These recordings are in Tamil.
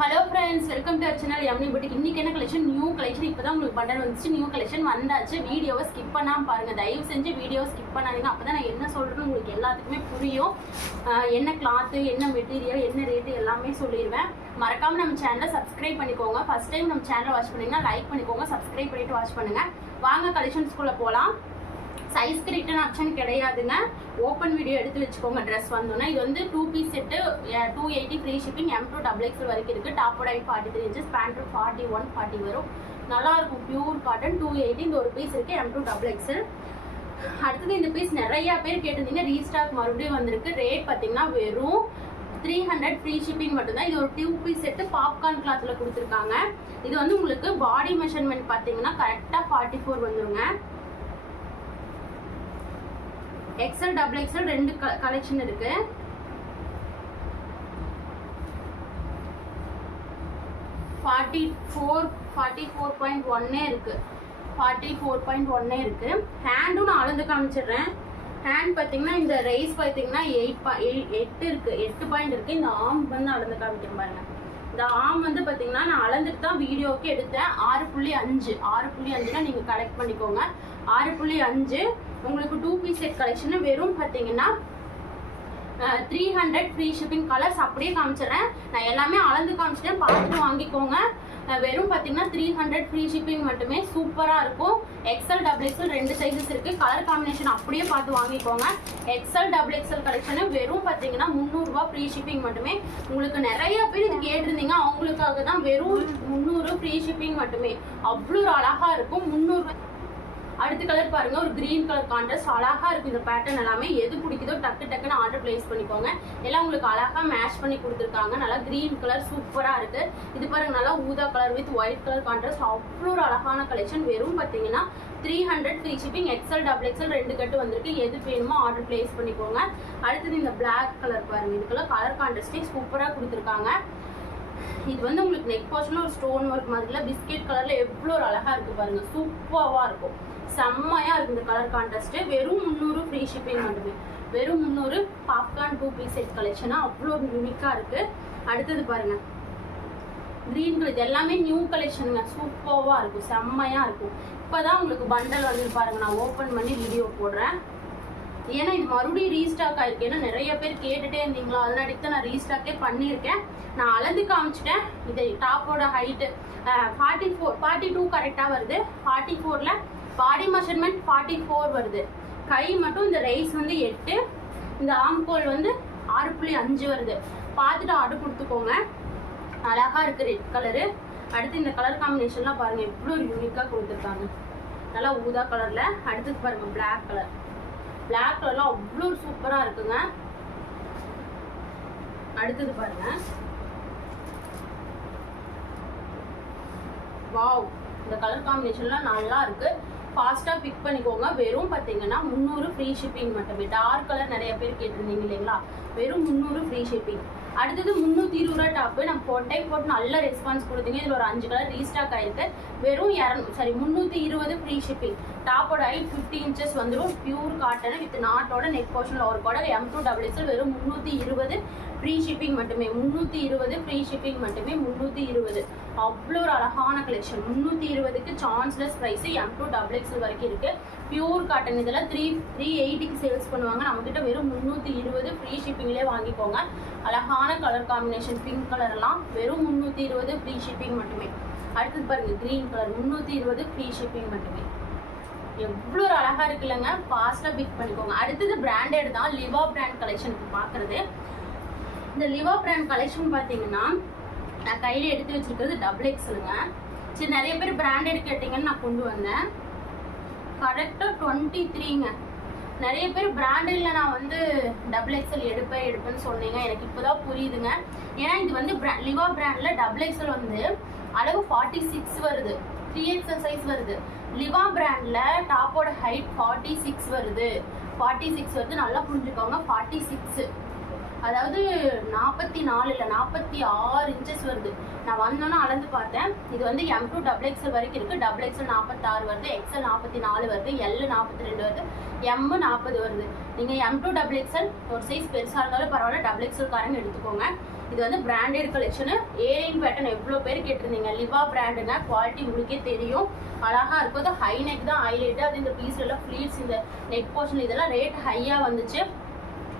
Hello friends, welcome to our channel Yummy Boutique. இன்னைக்கு என்ன கலெக்ஷன் நியூ கலெக்ஷன் இப்போதான் உங்களுக்கு பண்டன் வந்துச்சு. நியூ கலெக்ஷன் வந்தாச்சு. வீடியோவை ஸ்கிப் பண்ணாம பாருங்க. தயவு செஞ்சு வீடியோ ஸ்கிப் பண்ணாதீங்க. அப்பதான் நான் என்ன சொல்றேன்னு உங்களுக்கு எல்லாத்துக்குமே புரியும். என்ன கிளாத், என்ன மெட்டீரியல், என்ன ரேட் எல்லாமே சொல்லிடுவேன். மறக்காம நம்ம சேனலை சப்ஸ்கிரைப் பண்ணிக்கோங்க. ஃபர்ஸ்ட் டைம் நம்ம சேனலை வாட்ச் பண்ணீங்கன்னா லைக் பண்ணிக்கோங்க, சப்ஸ்கிரைப் பண்ணிட்டு வாட்ச் பண்ணுங்க. வாங்க கலெக்ஷன்ஸ்குள்ள போகலாம். சைஸ்க்கு ரிட்டர்ன் ஆப்ஷன் கிடையாதுங்க. ஓப்பன் வீடியோ எடுத்து வச்சுக்கோங்க. ட்ரெஸ் வந்தோன்னா இது வந்து 2 piece set 280 free shipping. M to XXL வரைக்கும் இருக்குது. டாப்போட 43 inches, பேண்ட் 41 40 வரும். நல்லா இருக்கும். Pure cotton 280. இந்த ஒரு பீஸ் இருக்குது M to XXL. அடுத்தது இந்த பீஸ் நிறைய பேர் கேட்டிருந்தீங்க. ரீஸ்டாக் மறுபடியும் வந்திருக்கு. ரேட் பார்த்தீங்கன்னா வெறும் 300 ஃப்ரீ ஷிப்பிங் மட்டும்தான். இது ஒரு 2 பீஸ் செட்டு பாப்கார்ன் கிளாத்தில் கொடுத்துருக்காங்க. இது வந்து உங்களுக்கு பாடி மெஷர்மெண்ட் பார்த்தீங்கன்னா கரெக்டாக 44 வந்துருங்க. XL XXL ரெண்டு கலெக்ஷன் இருக்கு. ஃபார்ட்டி 44.1 இருக்கு. 44.1 இருக்கு. ஹேண்டும் நான் அளந்து காமிச்சிடுறேன். ஹேண்ட் பார்த்தீங்கன்னா இந்த ரைஸ் பார்த்தீங்கன்னா 8 இருக்கு. 8 பாயிண்ட் இருக்கு. இந்த ஆர்ம் வந்து அளந்து காமிக்கிறேன் பாருங்க. இந்த ஆர்ம் வந்து பார்த்தீங்கன்னா நான் அளந்துட்டு தான் வீடியோக்கு எடுத்தேன். 6.5 நீங்கள் கலெக்ட் பண்ணிக்கோங்க. 6.5 உங்களுக்கு 2 பீஸ் செட் கலெக்ஷன் வெறும் பார்த்தீங்கன்னா 300 ஃப்ரீ ஷிப்பிங். கலர்ஸ் அப்படியே காமிச்சிடறேன். நான் எல்லாமே அளந்து காமிச்சிட்டேன், பார்த்துட்டு வாங்கிக்கோங்க. வெறும் பார்த்தீங்கன்னா 300 ஃப்ரீ ஷிப்பிங் மட்டுமே. சூப்பராக இருக்கும். XL XXL ரெண்டு சைஸஸ் இருக்குது. கலர் காம்பினேஷன் அப்படியே பார்த்து வாங்கிக்கோங்க. XL XXL கலெக்ஷனு வெறும் பார்த்தீங்கன்னா 300 ரூபா ஃப்ரீ ஷிப்பிங் மட்டுமே. உங்களுக்கு நிறைய பேர் இது கேட்டிருந்தீங்க, அவங்களுக்காக தான் வெறும் 300 ஃப்ரீ ஷிப்பிங் மட்டுமே. அவ்வளோ அழகாக இருக்கும். 300. அடுத்த கலர் பாருங்க, ஒரு கிரீன் கலர் கான்ட்ராஸ்ட் அழகா இருக்கு. இந்த பேட்டர்ன் எல்லாமே எது பிடிக்குதோ டக்குன்னு ஆர்டர் பிளேஸ் பண்ணிக்கோங்க. எல்லாம் உங்களுக்கு அழகா மேட்ச் பண்ணி கொடுத்துருக்காங்க. நல்லா கிரீன் கலர் சூப்பரா இருக்கு. இது பாருங்க, நல்லா ஊதா colour with white colour contrast. அவ்வளோ ஒரு அழகான கலெக்ஷன். வெறும் பார்த்தீங்கன்னா 300 ஃப்ரீ ஷிப்பிங். XL XXL ரெண்டு கட்டு வந்திருக்கு. எது வேணுமோ ஆர்டர் பிளேஸ் பண்ணிக்கோங்க. அடுத்தது இந்த பிளாக் கலர் பாருங்க. இதுக்கெல்லாம் கலர் கான்ட்ராஸ்டே சூப்பரா கொடுத்துருக்காங்க. இது வந்து உங்களுக்கு நெக் போர்ஷன்ல ஒரு ஸ்டோன் ஒர்க் மாதிரில பிஸ்கெட் கலர்ல எவ்வளோ ஒரு அழகா இருக்கு பாருங்க. சூப்பராக இருக்கும். செம்மையா இருக்கு இந்த கலர் கான்ட்ராஸ்ட். வெறும் 300 ஃப்ரீ ஷிப்பிங் மட்டுமே. வெறும் 300 பாப்கார்ன் 2 பீஸ் செட் கலெக்ஷனா அவ்வளோ யூனிக்கா இருக்கு. அடுத்தது பாருங்க, கிரீன் கலர். இது எல்லாமே நியூ கலெக்ஷனுங்க. சூப்பராக இருக்கும், செம்மையா இருக்கும். இப்போதான் உங்களுக்கு பண்டல் வந்து பாருங்க. நான் ஓப்பன் பண்ணி வீடியோ போடுறேன். ஏன்னா இது மறுபடியும் ரீஸ்டாக் ஆயிருக்கு. ஏன்னா நிறைய பேர் கேட்டுட்டே இருந்தீங்களா, அதனால தான் நான் ரீஸ்டாக்கே பண்ணியிருக்கேன். நான் அளந்து காமிச்சிட்டேன். இது டாப்போட ஹைட்டு 42 கரெக்டாக வருது. 44ல பாடி மெஷர்மெண்ட் 44 வருது. கை மட்டும் இந்த ரைஸ் வந்து 8, இந்த ஆம்கோல் வந்து 6.5 வருது. பார்த்துட்டு ஆர்டர் கொடுத்துக்கோங்க. அழகா இருக்கு ரெட் கலரு. அடுத்து இந்த கலர் காம்பினேஷன்லாம் பாருங்க, எவ்வளோ யூனிக்காக கொடுத்துருக்காங்க. நல்லா ஊதா கலர்ல. அடுத்தது பாருங்க பிளாக் கலர். பிளாக் கலர்லாம் அவ்வளோ சூப்பராக இருக்குங்க. அடுத்தது பாருங்க, வாவ், இந்த கலர் காம்பினேஷன்லாம் நல்லா இருக்கு. ஃபாஸ்ட்டாக பிக் பண்ணிக்கோங்க. வெறும் பார்த்தீங்கன்னா 300 ஃப்ரீ ஷிப்பிங் மட்டுமே. டார்க் கலர் நிறைய பேர் கேட்டிருந்தீங்க இல்லைங்களா, வெறும் 300 ஃப்ரீ ஷிப்பிங். அடுத்தது 320 ரூபா டாப்பு. நான் போட்டு நல்ல ரெஸ்பான்ஸ் கொடுத்தீங்க. இதில் ஒரு 5 கலர் ரீஸ்டாக் ஆயிருக்கு. வெறும் 320 ஃப்ரீ ஷிப்பிங். டாப்போட ஹைட் 50 inches வந்துடும். பியூர் காட்டன் வித் நாட்டோட நெக் போர்ஷனில் ஒரு கூட M to XXL. வெறும் 320 ஃப்ரீ ஷிப்பிங் மட்டுமே. 320 ஃப்ரீ ஷிப்பிங் மட்டுமே. 320 அவ்வளோ ஒரு அழகான கலெக்ஷன். 320க்கு chanceless price. M to XXL வரைக்கும் இருக்கு. Pure cotton. இதெல்லாம் 380க்கு சேல்ஸ் பண்ணுவாங்க. நம்மகிட்ட வெறும் 320 ஃப்ரீ ஷிப்பிங்லேயே வாங்கிக்கோங்க. அழகான கலர் காம்பினேஷன். பிங்க் கலர்லாம் வெறும் 320 ஃப்ரீ ஷிப்பிங் மட்டுமே. அடுத்தது பாருங்க, கிரீன் கலர் 320 ஃப்ரீ ஷிப்பிங் மட்டுமே. எவ்வளோ ஒரு அழகா இருக்கு இல்லைங்க. ஃபாஸ்ட்டாக பிக் பண்ணிக்கோங்க. அடுத்தது பிராண்டட் தான். லிவா பிராண்ட் கலெக்ஷன் பார்க்குறது. இந்த லிவா பிராண்ட் கலெக்ஷன் பார்த்தீங்கன்னா நான் கையில் எடுத்து வச்சிருக்கிறது XXLங்க. சரி, நிறைய பேர் பிராண்டட் கேட்டிங்கன்னு நான் கொண்டு வந்தேன். கரெக்டாக 23ங்க. நிறைய பேர் பிராண்டில் நான் வந்து XXL எடுப்பேன்னு சொன்னீங்க. எனக்கு இப்போதான் புரியுதுங்க. ஏன்னா இது வந்து லிவா பிராண்டில் XXL வந்து அளவு 46 வருது. 3XL சைஸ் வருது. லிவா பிராண்டில் டாப்போட ஹைட் 46 வருது. 46 வருது. நல்லா புரிஞ்சுக்கோங்க. 46 அதாவது 44 இல்லை 46 inches வருது. நான் வந்தோன்னா அளந்து பார்த்தேன். இது வந்து M to XXL வரைக்கும் இருக்குது. XXL 46 வருது, XL 44 வருது, L 42 வருது, M 40 வருது. நீங்கள் M to XXL ஒரு சைஸ் பெருசாக இருந்தாலும் பரவாயில்ல, XXL காரங்க எடுத்துக்கோங்க. இது வந்து பிராண்டட் கலெக்ஷனு. ஏரிங் பேட்டர்ன் எவ்வளோ பேர் கேட்டிருந்தீங்க. லிவா பிராண்டுங்க, குவாலிட்டி உங்களுக்கே தெரியும், அழகா இருக்கும். அது ஹை நெக் தான் ஹைலைட்டு. அது இந்த பீஸ்ல எல்லாம் ஃப்ளீட்ஸ், இந்த நெக் போர்ஷன் இதெல்லாம் ரேட் ஹையா வந்துச்சு.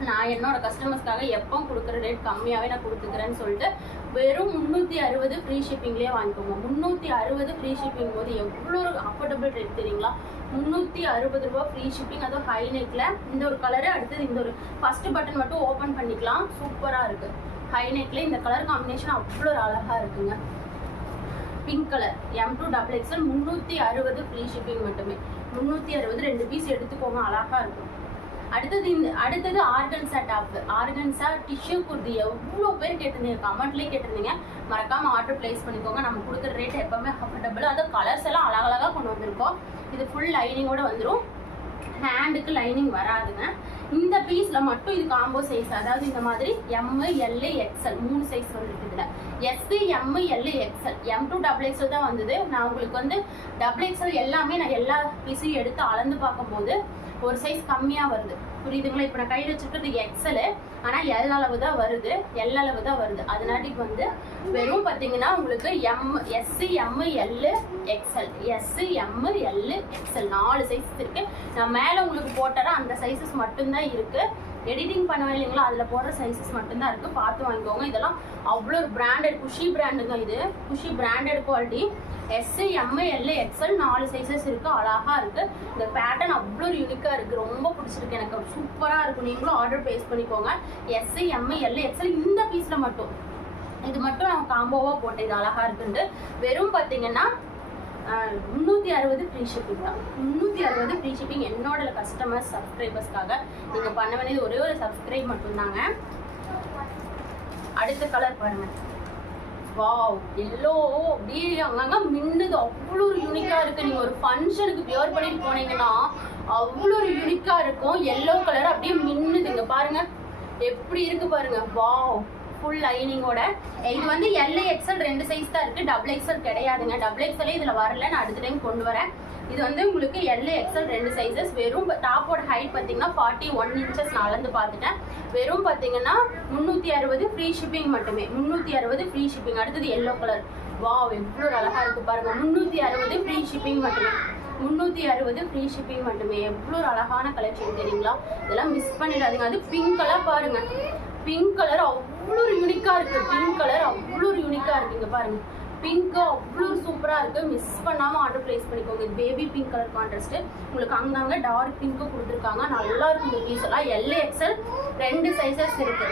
நான் என்னோட கஸ்டமர்ஸ்க்காக எப்பவும் கொடுக்குற ரேட் கம்மியாகவே நான் கொடுத்துக்கிறேன்னு சொல்லிட்டு வெறும் 360 ஃப்ரீ ஷிப்பிங்லேயே வாங்கிக்கோங்க. 360 ஃப்ரீ ஷிப்பிங் போது எவ்வளோ ஒரு அஃபோர்டபுள் ரேட் தெரியுங்களா? 360 ரூபா ஃப்ரீ ஷிப்பிங். அதுவும் ஹை நெக்கில் இந்த ஒரு கலரு, அடுத்தது இந்த ஒரு ஃபர்ஸ்ட் பட்டன் மட்டும் ஓப்பன் பண்ணிக்கலாம். சூப்பராக இருக்குது. ஹை நெக்கில் இந்த கலர் காம்பினேஷன் அவ்வளோ ஒரு அழகாக இருக்குங்க. Pink colour M2 XXL 360 free shipping மட்டுமே. 360 2 பீஸ் எடுத்துக்கோங்க, அழகாக இருக்கும். அடுத்தது organza top. Organza tissue kurti எவ்வளோ பேர் கேட்டிருந்தீங்க, கமெண்ட்லேயே கேட்டிருந்தீங்க. மறக்காம ஆர்டர் பிளேஸ் பண்ணிக்கோங்க. நம்ம கொடுக்குற ரேட் எப்பவுமே அஃபோர்டபுள். அது கலர்ஸ் எல்லாம் அழகழகாக கொண்டு வந்திருக்கோம். இது ஃபுல் லைனிங்கோட வந்துடும், ஹேண்டுக்கு லைனிங் வராதுங்க. இந்த பீஸ்ல மட்டும் இது காம்போ சைஸ், அதாவது இந்த மாதிரி ML XL 3 சைஸ் வந்துருக்கு. இதுல SC ML XL M2 XXL தான் வந்தது. நான் உங்களுக்கு வந்து XXL எல்லாமே நான் எல்லா பீஸையும் எடுத்து அளந்து பார்க்கும்போது ஒரு சைஸ் கம்மியா வருது, புரியுதுங்களா? இப்போ நான் கையில் வச்சுருக்கிறது XL, ஆனால் L அளவு தான் வருது, L அளவு தான் வருது. அதனாட்டிக்கு வந்து வெறும் பார்த்தீங்கன்னா உங்களுக்கு SC ML XL SC ML XL 4 sizes இருக்கு. நான் மேலே உங்களுக்கு போட்டாரா அந்த சைஸஸ் மட்டும்தான் இருக்கு. எடிட்டிங் பண்ணுவேன் இல்லைங்களா, அதில் போடுற சைஸஸ் மட்டும்தான் இருக்குது, பார்த்து வாங்கிக்கோங்க. இதெல்லாம் அவ்வளோ ஒரு பிராண்டட் குஷி பிராண்டுங்க. இது Kushi branded quality. SC ML XL 4 sizes இருக்குது, அழகாக இருக்குது. இந்த பேட்டர்ன் அவ்வளோ யூனிக்காக இருக்குது, ரொம்ப பிடிச்சிருக்கு எனக்கு, சூப்பராக இருக்கும். நீங்களும் ஆர்டர் பேஸ் பண்ணிக்கோங்க. SC ML XL இந்த பீஸில் மட்டும், இது மட்டும் நான் காம்போவாக போட்டேன். இது அழகாக இருக்குன்ட்டு வெறும் பார்த்தீங்கன்னா 360 ஃப்ரீ ஷிப்பிங் தான். 360 ஃப்ரீ ஷிப்பிங் என்னோட கஸ்டமர்ஸ் சப்ஸ்கிரைபர்ஸ்க்காக. நீங்கள் பண்ண வேண்டியது ஒரே ஒரு சப்ஸ்கிரைப் மட்டும்தாங்க. அடுத்த கலர் பாருங்க, வாவ் எல்லோ அப்படியே அங்கங்க மின்னுது, அவ்வளோ ஒரு யூனிக்காக இருக்குது. நீங்கள் ஒரு ஃபங்க்ஷனுக்கு வியர் பண்ணிட்டு போனீங்கன்னா அவ்வளோ ஒரு யூனிக்காக இருக்கும். எல்லோ கலர் அப்படியே மின்னுதுங்க, பாருங்க எப்படி இருக்கு பாருங்க. வாவ் ஃபுல் லைனிங்கோட. இது வந்து L XL 2 சைஸ் தான் இருக்கு, XXL கிடையாதுங்க. XXL இதுல வரல, நான் அடுத்த டைம் கொண்டு வரேன். இது வந்து உங்களுக்கு L XL 2 சைஸஸ். வெறும் டாப்போட ஹைட் பார்த்தீங்கன்னா 41 இன்ச்சஸ் நான் அளந்து பார்த்துட்டேன். வெறும் பார்த்தீங்கன்னா 360 ஃப்ரீ ஷிப்பிங் மட்டுமே. 360 ஃப்ரீ ஷிப்பிங். அடுத்தது எல்லோ கலர், வாவ் எவ்வளோ அழகா இருக்கு பாருங்க. 360 ஃப்ரீ ஷிப்பிங் மட்டுமே. 360 ஃப்ரீ ஷிப்பிங் மட்டுமே. எவ்வளோ ஒரு அழகான கலெக்ஷன் தெரியுங்களா? இதெல்லாம் மிஸ் பண்ணிடாதீங்க. அது பிங்க் கலர் பாருங்க, பிங்க் கலர் அவ்வளோ யூனிக்கா இருக்கு. பிங்க் கலர் அவ்வளோ யூனிக்கா இருக்குங்க பாருங்க. பிங்க் அவ்வளோ சூப்பரா இருக்கு, மிஸ் பண்ணாம ஆர்டர் பிளேஸ் பண்ணிக்கோங்க. இது பேபி பிங்க் கலர் கான்ட்ராஸ்ட். உங்களுக்கு அங்கங்க டார்க் பிங்க்கும் கொடுத்துருக்காங்க, நல்லா இருக்கு. இந்த பீஸ் எல்லாம் L XL 2 சைஸஸ் இருக்கு.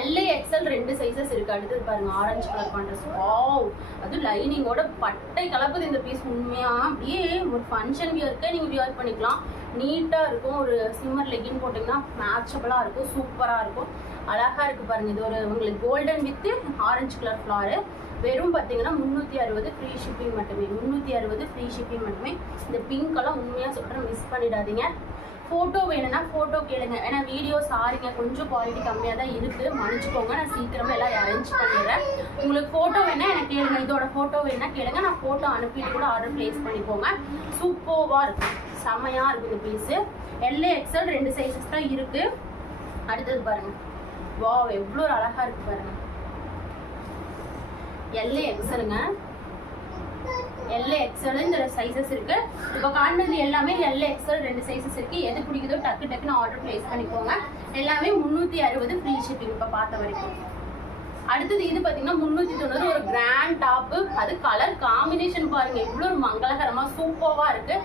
L XL 2 சைஸஸ் இருக்கு. அடுத்தது பாருங்க, ஆரஞ்சு கலர் கான்ட்ராஸ்ட். வாவ் அது லைனிங்கோட பட்டை கலப்புது இந்த பீஸ். உண்மையா அப்படியே ஒரு ஃபங்க்ஷன் வியருக்கு நீங்க வியர் பண்ணிக்கலாம். நீட்டா இருக்கும். ஒரு சிம்மர் லெகின் போட்டிங்கன்னா மேட்சபிளா இருக்கும், சூப்பரா இருக்கும், அழகா இருக்கு பாருங்க. இது ஒரு உங்களுக்கு golden with orange colour flare. வெறும் பார்த்தீங்கன்னா 360 ஃப்ரீ ஷிப்பிங் மட்டுமே. 360 ஃப்ரீ ஷிப்பிங் மட்டுமே. இந்த பிங்க் எல்லாம் உண்மையாக சொல்கிறேன், மிஸ் பண்ணிடாதீங்க. ஃபோட்டோ வேணும்னா ஃபோட்டோ கேளுங்க. ஏன்னா வீடியோ சாரிங்க கொஞ்சம் குவாலிட்டி கம்மியாக தான் இருக்குது, மன்னிச்சுக்கோங்க. நான் சீக்கிரமாக எல்லாம் அரேஞ்ச் பண்ணிடுறேன். உங்களுக்கு ஃபோட்டோ வேணால் எனக்கு கேளுங்க, இதோட ஃபோட்டோ வேணா கேளுங்க, நான் ஃபோட்டோ அனுப்பிட்டு கூட ஆர்டர் ப்ளேஸ் பண்ணிக்கோங்க. சூப்பராக இருக்கும், செம்மையாக இருக்குது இந்த பீஸு. L XL 2 சைஸஸ் தான் இருக்குது. அடுத்தது பாருங்கள், வாவ் எவ்வளோ அழகாக இருக்குது பாருங்கள். L XLங்க, L XL இந்த சைஸஸ் இருக்கு. இப்போ காண்பது எல்லாமே L XL 2 சைஸஸ் இருக்கு. எது பிடிக்குதோ டக்கு டக்குன்னு ஆர்டர் பிளேஸ் பண்ணிக்கோங்க. எல்லாமே 360 ஃப்ரீ ஷிப்பிங் இப்போ பார்த்த வரைக்கும். அடுத்தது இது பார்த்தீங்கன்னா 390 ஒரு கிராண்ட் டாப்பு. அது கலர் காம்பினேஷன் பாருங்க, இவ்வளோ ஒரு மங்களகரமா சூப்பராக இருக்கு.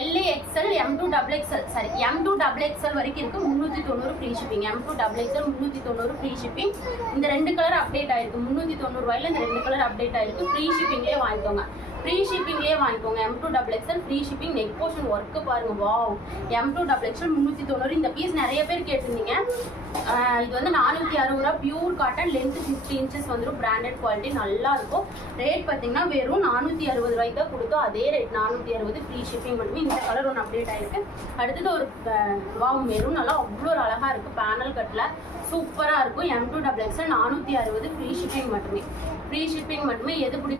L XL M2 XXL sorry M2 XXL வரைக்கும் இருக்கு. 390 free shipping. M2 XXL 390 free shipping. இந்த 2 கலர் அப்டேட் ஆயிருக்கு. 390 ரூபாயில இந்த 2 கலர் அப்டேட் ஆயிருக்கு. ஃப்ரீ ஷிப்பிங்லேயே வாங்கிக்கோங்க. ஃப்ரீ ஷிப்பிங்லேயே வாங்கிக்கோங்க. M2 XXL free shipping. Neck portion work பாருங்க, வாவ். M2 XXL 390. இந்த பீஸ் நிறைய பேர் கேட்டிருந்தீங்க. இது வந்து 460 ரூபா. பியூர் காட்டன், லென்த் 50 இன்ச்சஸ் வந்துடும். பிராண்டட் குவாலிட்டி, நல்லா இருக்கும். ரேட் பார்த்தீங்கன்னா வெறும் 460 ரூபாய்க்கு தான் கொடுத்தோம். அதே ரேட் 460 ஃப்ரீ ஷிப்பிங் மட்டுமே. இந்த கலர் ஒன்று அப்டேட் ஆயிருக்கு. அடுத்தது ஒரு வாவ் மெரூன், நல்லா அவ்வளோ ஒரு அழகா இருக்கு. பேனல் கட்டில் சூப்பராக இருக்கும். M2 XXL 460 ஃப்ரீ ஷிப்பிங் மட்டுமே. ஃப்ரீ ஷிப்பிங் மட்டுமே. எது பிடிக்கும்